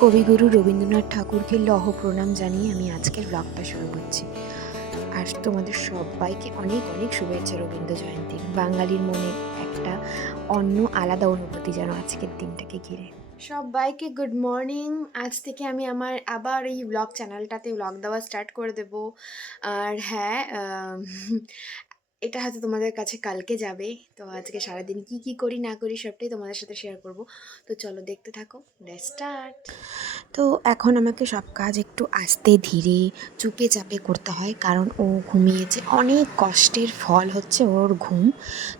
কবিগুরু রবীন্দ্রনাথ ঠাকুরকে লৌহ প্রণাম জানিয়ে আমি আজকের ব্লগটা শুরু করছি। আর তোমাদের সবাইকে অনেক অনেক শুভেচ্ছা রবীন্দ্র জয়ন্তীর। বাঙালির মনে একটা অন্য আলাদা অনুভূতি যেন আজকের দিনটাকে ঘিরে। সবাইকে গুড মর্নিং। আজ থেকে আমি আমার আবার এই ব্লগ চ্যানেলটাতে ব্লগ দেওয়া স্টার্ট করে দেব। আর হ্যাঁ, এটা হয়তো তোমাদের কাছে কালকে যাবে। তো আজকে সারাদিন কি কি করি না করি সবটাই তোমাদের সাথে শেয়ার করব। তো চলো দেখতে থাকো, লেটস স্টার্ট। তো এখন আমাকে সব কাজ একটু আস্তে ধীরে চুপে চাপে করতে হয়, কারণ ও ঘুমিয়েছে। অনেক কষ্টের ফল হচ্ছে ওর ঘুম,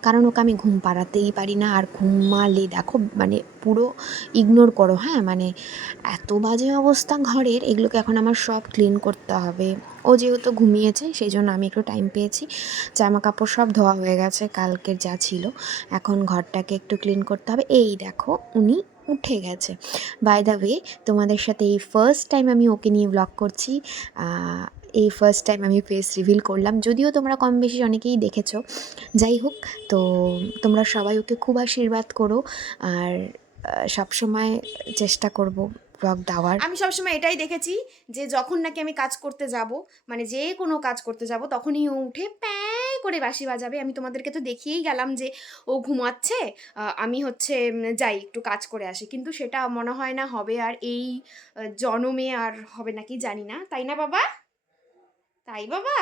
কারণ ওকে আমি ঘুম পাড়াতেই পারি না। আর ঘুমালে দেখো মানে পুরো ইগনোর করো, হ্যাঁ মানে এত বাজে অবস্থা ঘরের, এগুলোকে এখন আমার সব ক্লিন করতে হবে। ও যেহেতু ঘুমিয়েছে সেই জন্য আমি একটু টাইম পেয়েছি। জামা কাপড় সব ধোয়া হয়ে গেছে কালকের যা ছিল, এখন ঘরটাকে একটু ক্লিন করতে হবে। এই দেখো উনি উঠে গেছে। বাই দ্য ওয়ে, তোমাদের সাথে এই ফার্স্ট টাইম আমি ওকে নিয়ে ব্লগ করছি। এই ফার্স্ট টাইম আমি ফেস রিভিল করলাম, যদিও তোমরা কম বেশি অনেকেই দেখেছো। যাই হোক, তো তোমরা সবাই ওকে খুব আশীর্বাদ করো। আর সবসময় চেষ্টা করব ব্লগ দেওয়ার। আমি সবসময় এটাই দেখেছি যে যখন নাকি আমি কাজ করতে যাব, মানে যে কোনো কাজ করতে যাব, তখনই ও উঠে প্যাঁ করে বাঁশি বাজাবে। আমি তোমাদেরকে তো দেখিয়েই গেলাম যে ও ঘুমাচ্ছে, আমি হচ্ছে যাই একটু কাজ করে আসি, কিন্তু সেটা মনে হয় না হবে আর এই জনমে আর হবে নাকি জানি না। তাই না বাবা? তাই বাবা?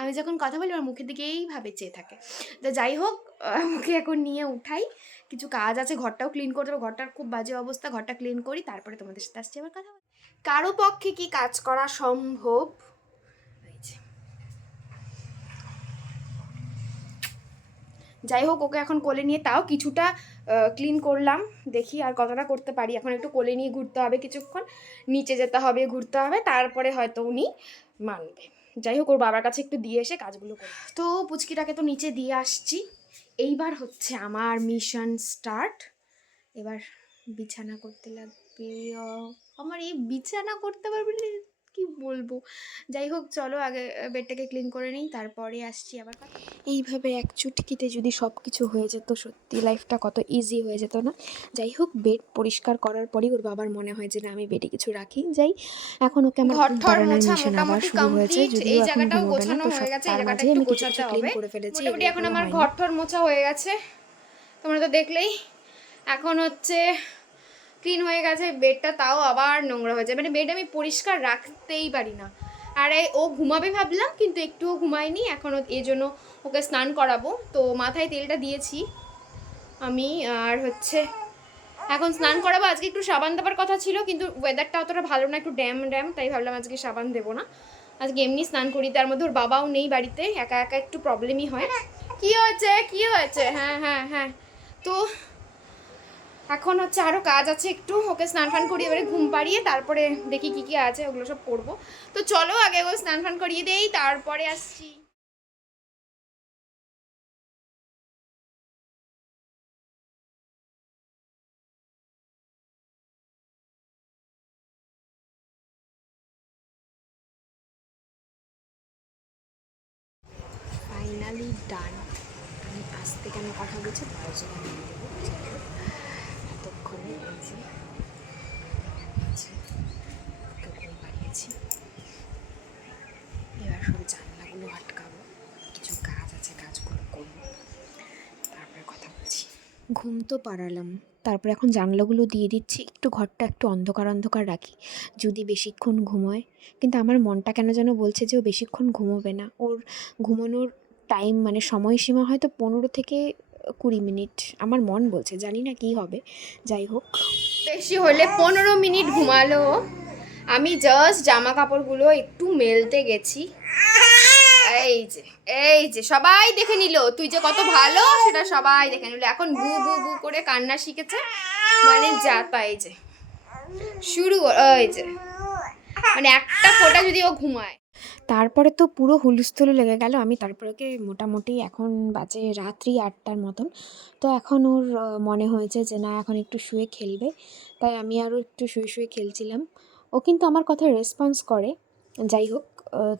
আমি যখন কথা বলি আমার মুখের দিকে এইভাবে চেয়ে থাকে। তো যাই হোক, ওকে এখন নিয়ে উঠাই। কিছু কাজ আছে, ঘরটাও ক্লিন করতে হবে। ঘরটার খুব বাজে অবস্থা, ঘরটা ক্লিন করি, তারপরে তোমাদের সাথে আসছি আবার কথা। কারো পক্ষে কি কাজ করা সম্ভব? যাই হোক, ওকে এখন কোলে নিয়ে তাও কিছুটা ক্লিন করলাম। দেখি আর কতটা করতে পারি। এখন একটু কোলে নিয়ে ঘুরতে হবে, কিছুক্ষণ নিচে যেতে হবে, ঘুরতে হবে, তারপরে হয়তো উনি মানবে। যাই হোক, ওর বাবার কাছে একটু দিয়ে এসে কাজগুলো করি। তো পুচকিটাকে তো নিচে দিয়ে আসছি, এইবার হচ্ছে আমার মিশন স্টার্ট। এবার বিছানা করতে লাগবে। আমার এই বিছানা করতে পারবে না, কি বলবো। যাই হোক, চলো আগে বেডটাকে ক্লিন করে নিই, তারপরে আসছি আবার কথা। এইভাবে এক চুটকিতে যদি সব কিছু হয়ে যেত, সত্যি লাইফটা কত ইজি হয়ে যেত না। যাই হোক, বেড পরিষ্কার করার পরই ওর বাবার মনে হয় যে না, আমি বেডে কিছু রাখি। যাই, এখন ওকে আমার ঘর ঠর মোছা মোটামুটি কমপ্লিট। এই জায়গাটাও গোছানো হয়ে গেছে, এই জায়গাটা একটু গোছাতে হবে। মোটামুটি এখন আমার ঘর ঠর মোছা হয়ে গেছে, তোমরা তো দেখলেই। এখন হচ্ছে ক্লিন হয়ে গেছে বেডটা, তাও আবার নোংরা হয়ে যায়। মানে বেড আমি পরিষ্কার রাখতেই পারি না। আর ও ঘুমাবে ভাবলাম, কিন্তু একটুও ঘুমায়নি এখনও। এই জন্য ওকে স্নান করাবো, তো মাথায় তেলটা দিয়েছি আমি। আর হচ্ছে এখন স্নান করাবো। আজকে একটু সাবান দেবার কথা ছিল, কিন্তু ওয়েদারটা অতটা ভালো না, একটু ড্যাম ড্যাম, তাই ভাবলাম আজকে সাবান দেবো না, আজকে এমনি স্নান করি। তার মধ্যে ওর বাবাও নেই বাড়িতে, একা একা একটু প্রবলেমই হয়। কি হয়েছে কি হয়েছে? হ্যাঁ হ্যাঁ হ্যাঁ। তো এখন হচ্ছে আরও কাজ আছে, একটু ওকে স্নান ফান করিয়ে এবারে ঘুম পাড়িয়ে তারপরে দেখি কি কি আছে, ওগুলো সব করবো। তো চলো আগে ও স্নান ফান করিয়ে দেই, তারপরে আসছি। ফাইনালি ডান। আমি আস্তে কেন কথা বলছি তার জন্য আমি দেবো। এতক্ষণে ওকে ঘুম পাড়িয়েছি, এবার সব জানলাগুলো আটকাবো, কিছু কাজ আছে কাজগুলো করবো, তারপরে কথা বলছি। ঘুম তো পাড়ালাম, তারপর এখন জানলাগুলো দিয়ে দিচ্ছি, একটু ঘরটা একটু অন্ধকার অন্ধকার রাখি, যদি বেশিক্ষণ ঘুমোয়। কিন্তু আমার মনটা কেন যেন বলছে যে ও বেশিক্ষণ ঘুমোবে না। ওর ঘুমানোর টাইম মানে সময়সীমা হয়তো 15 থেকে 20 মিনিট, আমার মন বলছে, জানি না কি হবে। যাই হোক, বেশি হলে 15 মিনিট ঘুমালো। আমি জাস্ট জামা কাপড়গুলো একটু মেলতে গেছি। এই যে এই যে সবাই দেখে নিল তুই যে কত ভালো, সেটা সবাই দেখে নিল। এখন বু বু বু করে কান্না শিখেছে, মানে যা তাই যে শুরু। ওই যে মানে একটা ফোঁটা যদি ও ঘুমায়, তারপরে তো পুরো হুলস্থুল লেগে গেল। আমি তারপরে ওকে মোটামুটি, এখন বাজে রাত্রি 8টার মতন, তো এখন ওর মনে হয়েছে যে না এখন একটু শুয়ে খেলবে, তাই আমি আরও একটু শুয়ে শুয়ে খেলছিলাম। ও কিন্তু আমার কথা রেসপন্স করে। যাই হোক,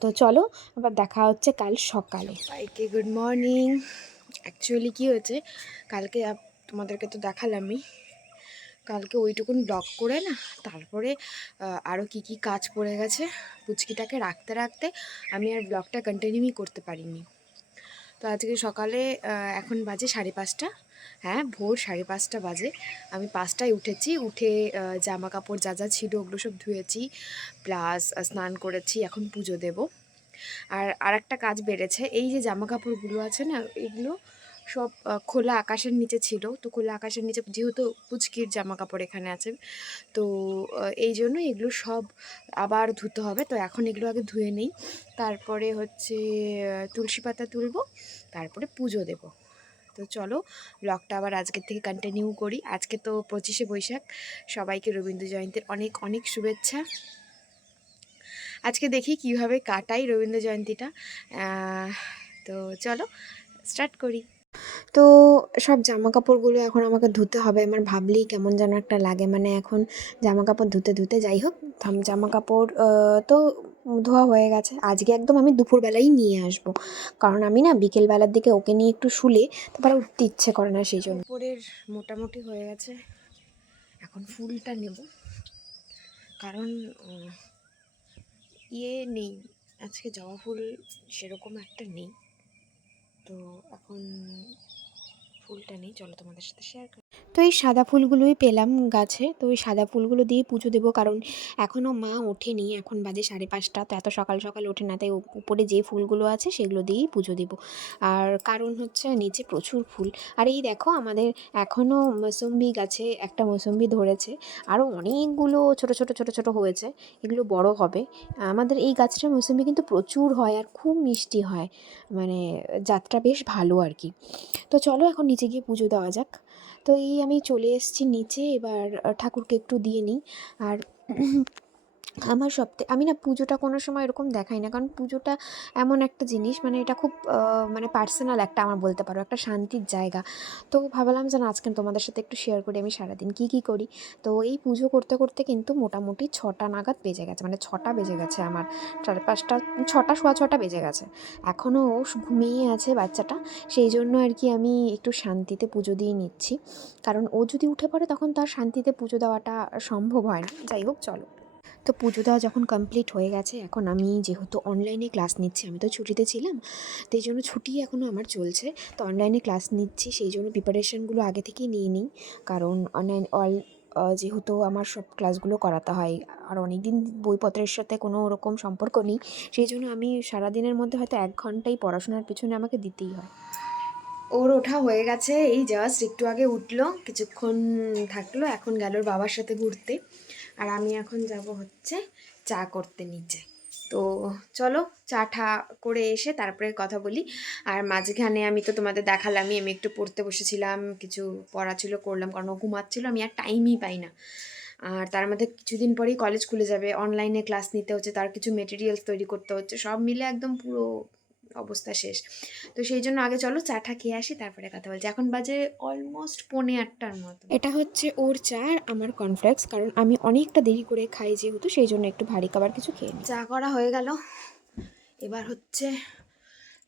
তো চলো আবার দেখা হচ্ছে কাল সকালে। সবাইকে গুড মর্নিং। অ্যাকচুয়ালি কী হয়েছে, কালকে তোমাদেরকে তো দেখালামই, কালকে ওইটুকুন ব্লগ করে না তারপরে আরও কি কাজ পড়ে গেছে পুচকিটাকে রাখতে রাখতে আমি আর ব্লগটা কন্টিনিউই করতে পারিনি। তো আজকে সকালে এখন বাজে 5:30, হ্যাঁ ভোর 5:30 বাজে। আমি 5টায় উঠেছি, উঠে জামা কাপড় যা যা ছিল ওগুলো সব ধুয়েছি, প্লাস স্নান করেছি, এখন পুজো দেব। আর একটা কাজ বেড়েছে, এই যে জামা কাপড়গুলো আছে না এগুলো সব খোলা আকাশের নিচে ছিল। তো খোলা আকাশের নিচে যেহেতু পুচকির জামা কাপড় এখানে আছে, তো এই জন্য এগুলো সব আবার ধুতে হবে। তো এখন এগুলো আগে ধুয়ে নেই, তারপরে হচ্ছে তুলসী পাতা তুলবো, তারপরে পুজো দেব। তো চলো ব্লগটা আবার আজকের থেকে কন্টিনিউ করি। আজকে তো 25শে বৈশাখ, সবাইকে রবীন্দ্র জয়ন্তীর অনেক অনেক শুভেচ্ছা। আজকে দেখি কিভাবে কাটাই রবীন্দ্র জয়ন্তীটা। তো চলো স্টার্ট করি। তো সব জামা কাপড়গুলো এখন আমাকে ধুতে হবে। আমার ভাবলেই কেমন যেন একটা লাগে, মানে এখন জামা কাপড় ধুতে ধুতে, যাই হোক জামা কাপড় তো ধোয়া হয়ে গেছে। আজকে একদম আমি দুপুরবেলাই নিয়ে আসবো, কারণ আমি না বিকেলবেলার দিকে ওকে নিয়ে একটু শুলে তারপরে উঠতে ইচ্ছে করে না, সেই জন্য। উপরের মোটামুটি হয়ে গেছে, এখন ফুলটা নেব, কারণ নেই আজকে, জবা ফুল সেরকম একটা নেই। তো এখন ফুলটা নেই, চলো তোমাদের সাথে শেয়ার করি। তো এই সাদা ফুলগুলোই পেলাম গাছে, তো ওই সাদা ফুলগুলো দিয়ে পুজো দেবো, কারণ এখনও মা ওঠেনি, এখন বাজে 5:30। তো এত সকাল সকাল ওঠে না, তাই উপরে যে ফুলগুলো আছে সেগুলো দিয়েই পুজো দেব। আর কারণ হচ্ছে নিচে প্রচুর ফুল। আর এই দেখো আমাদের এখনও মৌসুম্বি গাছে একটা মৌসুম্বি ধরেছে, আরও অনেকগুলো ছোট ছোট ছোট ছোট হয়েছে, এগুলো বড় হবে। আমাদের এই গাছটার মৌসুম্বি কিন্তু প্রচুর হয় আর খুব মিষ্টি হয়, মানে জাতটা বেশ ভালো আর কি। তো চলো এখন নিচে গিয়ে পুজো দেওয়া যাক। তো এই আমি চলে এসেছি নিচে, এবার ঠাকুরকে একটু দিয়ে নিই। আর আমার আমি না পুজোটা কোনো সময় এরকম দেখাই না, কারণ পুজোটা এমন একটা জিনিস, মানে এটা খুব মানে পার্সোনাল একটা, আমার বলতে পারো একটা শান্তির জায়গা। তো ভাবলাম যে না আজকে তোমাদের সাথে একটু শেয়ার করি আমি সারাদিন কী করি। তো এই পুজো করতে করতে কিন্তু মোটামুটি 6টা নাগাদ বেজে গেছে, মানে 6টা বেজে গেছে আমার, 5:30, 6টা, সোয়া 6টা বেজে গেছে। এখনও ও ঘুমিয়ে আছে বাচ্চাটা, সেই জন্য আর কি আমি একটু শান্তিতে পুজো দিয়ে নিচ্ছি, কারণ ও যদি উঠে পড়ে তখন তো আর শান্তিতে পুজো দেওয়াটা সম্ভব হয় না। যাই হোক চলো। তো পুজো দেওয়া যখন কমপ্লিট হয়ে গেছে, এখন আমি যেহেতু অনলাইনে ক্লাস নিচ্ছি, আমি তো ছুটিতে ছিলাম, তো এই জন্য ছুটি এখনও আমার চলছে। তো অনলাইনে ক্লাস নিচ্ছি, সেই জন্য প্রিপারেশানগুলো আগে থেকেই নিয়ে নিই, কারণ যেহেতু আমার সব ক্লাসগুলো করাতে হয়, আর অনেক দিন বইপত্রের সাথে কোনো ওরকম সম্পর্ক নেই, সেই জন্য আমি সারাদিনের মধ্যে হয়তো 1 ঘন্টাই পড়াশোনার পিছনে আমাকে দিতেই হয়। ওর ওঠা হয়ে গেছে, এই জাস্ট একটু আগে উঠলো, কিছুক্ষণ থাকলো, এখন গেল ওর বাবার সাথে ঘুরতে। আর আমি এখন যাব হচ্ছে চা করতে নিচে। তো চলো চা করে এসে তারপরে কথা বলি। আর মাঝখানে আমি তো তোমাদের দেখালামই, আমি একটু পড়তে বসেছিলাম, কিছু পড়া ছিল করলাম, কারণ ও ঘুমাচ্ছিল, আমি আর টাইমই পাই না। আর তার মধ্যে কিছুদিন পরেই কলেজ খুলে যাবে, অনলাইনে ক্লাস নিতে হচ্ছে, তার কিছু মেটেরিয়ালস তৈরি করতে হচ্ছে, সব মিলে একদম পুরো অবস্থা শেষ। তো সেই জন্য আগে চলো চাটা খেয়ে আসি, তারপরে কথা বলছি। এখন বাজে অলমোস্ট 7:45-র মতো। এটা হচ্ছে ওর চা আর আমার কর্নফ্লেক্স, কারণ আমি অনেকটা দেরি করে খাই যেহেতু, সেই জন্য একটু ভারী খাবার কিছু খেয়ে নিই। চা করা হয়ে গেল, এবার হচ্ছে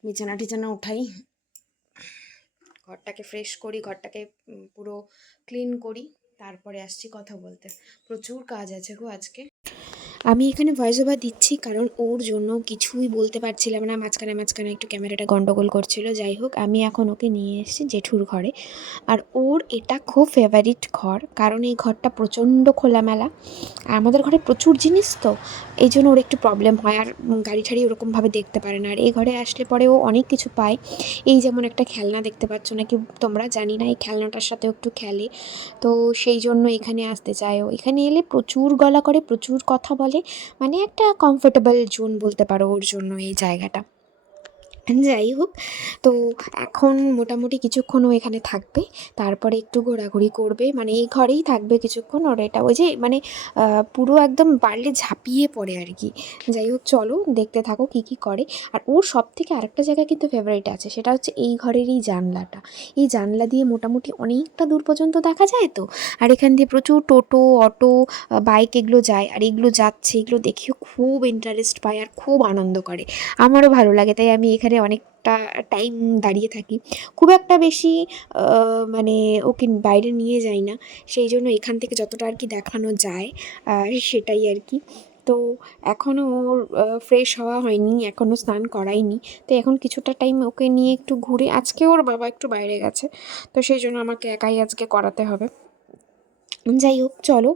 বিছানা টিছানা উঠাই, ঘরটাকে ফ্রেশ করি, ঘরটাকে পুরো ক্লিন করি, তারপরে আসছি কথা বলতে। প্রচুর কাজ আছে গো আজকে। আমি এখানে ভয়েস ওভার দিচ্ছি কারণ ওর জন্য কিছুই বলতে পারছিলাম না, মাঝখানে মাঝখানে একটু ক্যামেরাটা গন্ডগোল করছিল। যাই হোক আমি এখন ওকে নিয়ে এসেছি জেঠুর ঘরে, আর ওর এটা খুব ফেভারিট ঘর, কারণ এই ঘরটা প্রচণ্ড খোলামেলা, আর আমাদের ঘরে প্রচুর জিনিস, তো এই জন্য ওর একটু প্রবলেম হয়, আর গাড়ি ঠাড়ি ওরকমভাবে দেখতে পারে না। আর এই ঘরে আসলে পরে ও অনেক কিছু পায়, এই যেমন একটা খেলনা দেখতে পাচ্ছ নাকি তোমরা জানি না, এই খেলনাটার সাথেও একটু খেলে, তো সেই জন্য এখানে আসতে চায়। ও এখানে এলে প্রচুর গলা করে, প্রচুর কথা বলে, মানে একটা কমফোর্টেবল জোন বলতে পারো ওর জন্য এই জায়গাটা। যাই হোক, তো এখন মোটামুটি কিছুক্ষণ ও এখানে থাকবে, তারপরে একটু ঘোরাঘুরি করবে, মানে এই ঘরেই থাকবে কিছুক্ষণ। ওর এটা ওই যে মানে পুরো একদম পারলে ঝাঁপিয়ে পড়ে আর কি। যাই হোক চলো দেখতে থাকো কী করে। আর ওর সব থেকে আরেকটা জায়গা কিন্তু ফেভারিট আছে, সেটা হচ্ছে এই ঘরেরই জানলাটা। এই জানলা দিয়ে মোটামুটি অনেকটা দূর পর্যন্ত দেখা যায় তো, আর এখান দিয়ে প্রচুর টোটো, অটো, বাইক এগুলো যায়, আর এগুলো যাচ্ছে, এগুলো দেখেও খুব ইন্টারেস্ট পায় আর খুব আনন্দ করে। আমারও ভালো লাগে, তাই আমি এখানে অনেকটা টাইম দাঁড়িয়ে থাকি, খুব একটা বেশি মানে ওকে বাইরে নিয়ে যাই না, সেই জন্য এখান থেকে যতটা আর কি দেখানো যায় সেটাই আর কি। তো এখনও ওর ফ্রেশ হওয়া হয়নি, এখনও স্নান করাইনি, তো এখন কিছুটা টাইম ওকে নিয়ে একটু ঘুরে, আজকে ওর বাবা একটু বাইরে গেছে, তো সেই জন্য আমাকে একাই আজকে করাতে হবে। যাই হোক চলো,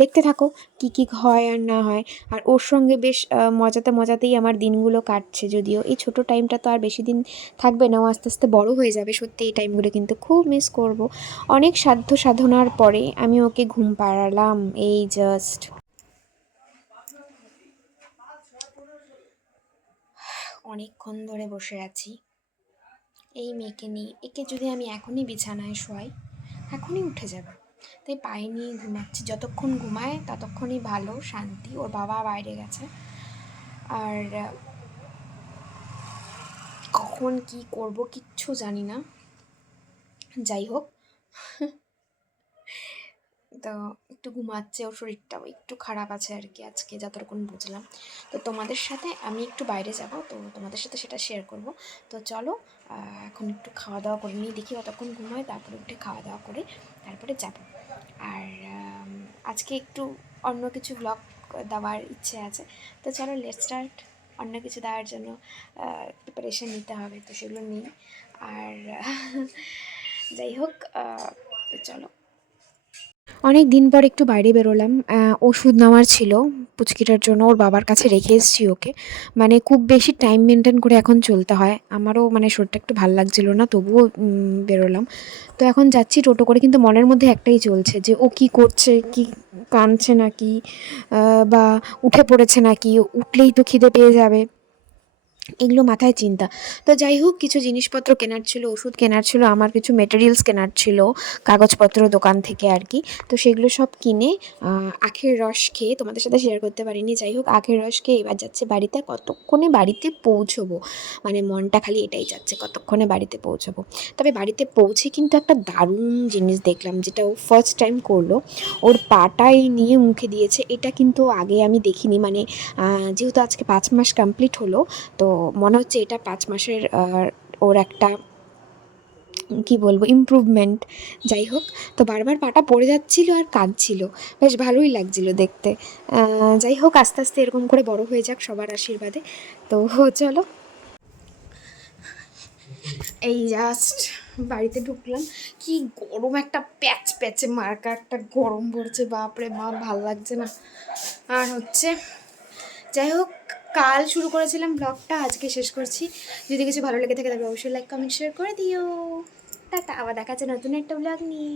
দেখতে থাকো কি কি হয় আর না হয়। আর ওর সঙ্গে বেশ মজাতে মজাতেই আমার দিনগুলো কাটছে, যদিও এই ছোটো টাইমটা তো আর বেশি দিন থাকবে না, ও আস্তে আস্তে বড় হয়ে যাবে। সত্যি এই টাইমগুলো কিন্তু খুব মিস করব। অনেক সাধ্য সাধনার পরে আমি ওকে ঘুম পাড়ালাম, এই জাস্ট। অনেকক্ষণ ধরে বসে আছি এই মেয়েকে নিয়ে, একে যদি আমি এখনই বিছানায় শোয়াই এখনই উঠে যাবে, তাই পায়ে নিয়ে ঘুমাচ্ছি। যতক্ষণ ঘুমায় ততক্ষণই ভালো, শান্তি। ওর বাবা বাইরে গেছে, আর কখন কি করব কিচ্ছু জানি না। যাই হোক, তো একটু ঘুমাচ্ছে, ওর শরীরটাও একটু খারাপ আছে আর কি আজকে, যতটুকুন বুঝলাম। তো তোমাদের সাথে আমি একটু বাইরে যাব, তো তোমাদের সাথে সেটা শেয়ার করব। তো চলো এখন একটু খাওয়া দাওয়া করে নিই, দেখি কতক্ষণ ঘুমায়, তারপরে উঠে খাওয়া দাওয়া করে তারপরে যাব। আর আজকে একটু অন্য কিছু ব্লগ দেওয়ার ইচ্ছে আছে, তো চলো লেটস স্টার্ট। অন্য কিছু দেওয়ার জন্য প্রিপারেশান নিতে হবে, তো সেগুলো নিই। আর যাই হোক, তো চলো। অনেক দিন পর একটু বাইরে বেরোলাম, ওষুধ নেওয়ার ছিল পুচকিটার জন্য, ওর বাবার কাছে রেখে এসেছি ওকে। মানে খুব বেশি টাইম মেনটেন করে এখন চলতে হয়, আমারও মানে শরীরটা একটু ভালো লাগছিল না, তবুও বেরোলাম। তো এখন যাচ্ছি টোটো করে, কিন্তু মনের মধ্যে একটাই চলছে যে ও কি করছে, কি কাঁদছে নাকি, বা উঠে পড়েছে নাকি, উঠলেই তো খিদে পেয়ে যাবে, এগুলো মাথায় চিন্তা। তো যাই হোক, কিছু জিনিসপত্র কেনার ছিল, ওষুধ কেনার ছিল, আমার কিছু মেটেরিয়ালস কেনার ছিল কাগজপত্র দোকান থেকে আর কি। তো সেগুলো সব কিনে আখের রস খেয়ে তোমাদের সাথে শেয়ার করতে পারিনি। যাই হোক, আখের রস খেয়ে এবার যাচ্ছে বাড়িতে। কতক্ষণে বাড়িতে পৌঁছবো, মানে মনটা খালি এটাই যাচ্ছে কতক্ষণে বাড়িতে পৌঁছবো। তবে বাড়িতে পৌঁছে কিন্তু একটা দারুণ জিনিস দেখলাম, যেটা ও ফার্স্ট টাইম করলো। ওর পাটাই নিয়ে মুখে দিয়েছে, এটা কিন্তু আগে আমি দেখিনি। মানে যেহেতু আজকে 5 মাস কমপ্লিট হলো, তো মনে হচ্ছে এটা 5 মাসের ওর একটা কি বলবো ইমপ্রুভমেন্ট। যাই হোক, তো বারবার পাটা পড়ে যাচ্ছিল আর কাঁদছিল, বেশ ভালোই লাগছিল দেখতে। যাই হোক, আস্তে আস্তে এরকম করে বড় হয়ে যাক সবার আশীর্বাদে। তো চলো, এই জাস্ট বাড়িতে ঢুকলাম, কি গরম, একটা প্যাচ প্যাচে মার্কা একটা গরম পড়ছে, বাপরে বাপ, ভাল লাগছে না। আর হচ্ছে, যাই হোক, কাল শুরু করেছিলাম ব্লগটা, আজকে শেষ করছি। যদি কিছু ভালো লেগে থাকে তবে অবশ্যই লাইক কমেন্ট শেয়ার করে দিও। টাটা, আবার দেখা যাচ্ছে নতুন একটা ব্লগ নিয়ে।